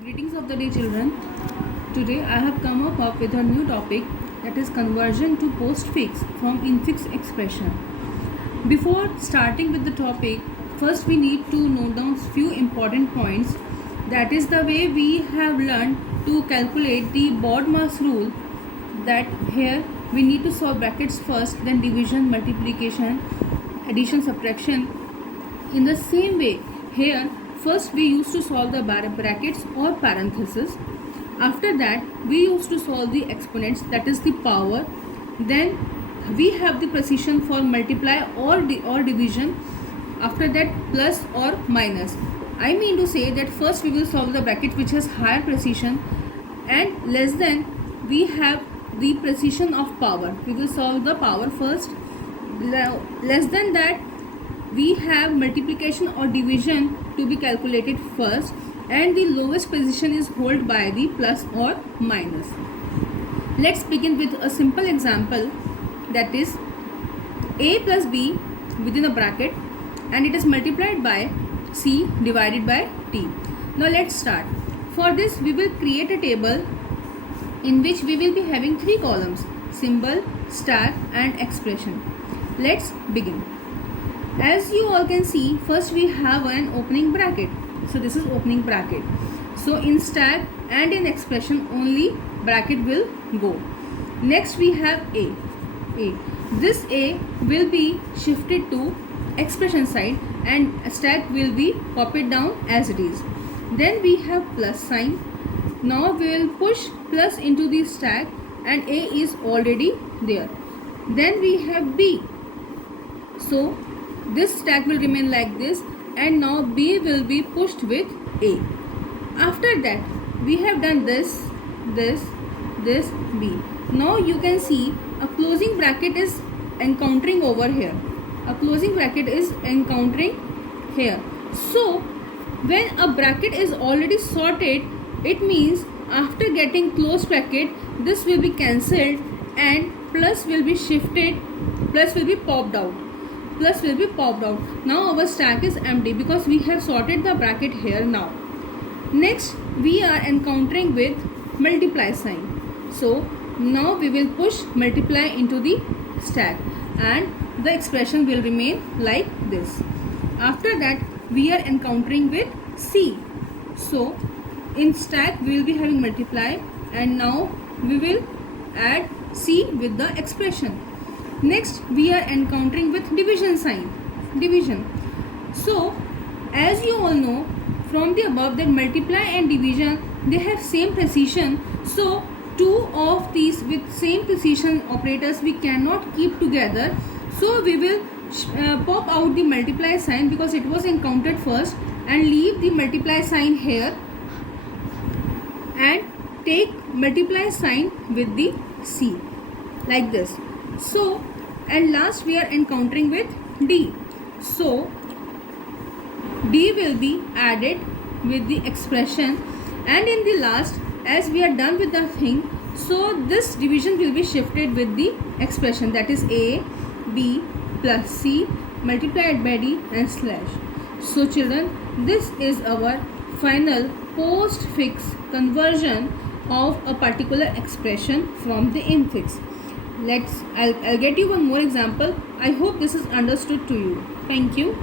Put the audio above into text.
Greetings of the day, children. Today I have come up with a new topic, that is conversion to postfix from infix expression. Before starting with the topic, first we need to note down few important points. That is the way we have learned to calculate the BODMAS rule, that here we need to solve brackets first, then division, multiplication, addition, subtraction. In the same way, here first we used to solve the brackets or parentheses. After that we used to solve the exponents, that is the power. Then we have the precision for multiply or division. After that plus or minus. I mean to say that first we will solve the bracket which has higher precision, and less than we have the precision of power. We will solve the power first. Less than that we have multiplication or division to be calculated first, and the lowest position is held by the plus or minus. Let's begin with a simple example, that is a plus b within a bracket, and it is multiplied by c divided by t. Now let's start. For this we will create a table in which we will be having three columns: symbol, stack and expression. Let's begin. As you all can see, first we have an opening bracket. So this is opening bracket. So in stack and in expression only bracket will go. Next we have a. This a will be shifted to expression side and stack will be copied down as it is. Then we have plus sign. Now we will push plus into the stack and a is already there. Then we have b. So this stack will remain like this, and now b will be pushed with a. After that we have done this, b. Now you can see a closing bracket is encountering over here. A closing bracket is encountering here. So when a bracket is already sorted, it means after getting closed bracket, this will be cancelled and plus will be shifted, plus will be popped out. Now our stack is empty because we have sorted the bracket here now. Next we are encountering with multiply sign. So now we will push multiply into the stack and the expression will remain like this. After that we are encountering with c. So in stack we will be having multiply, and now we will add c with the expression. Next we are encountering with division sign. So as you all know from the above that multiply and division, they have same precision. So two of these with same precision operators we cannot keep together. So we will pop out the multiply sign because it was encountered first, and leave the multiply sign here and take multiply sign with the c like this. So and last we are encountering with d. So d will be added with the expression, and in the last, as we are done with the thing, so this division will be shifted with the expression, that is a, b plus c multiplied by d and slash. So children, this is our final postfix conversion of a particular expression from the infix. I'll get you one more example. I hope this is understood to you. Thank you.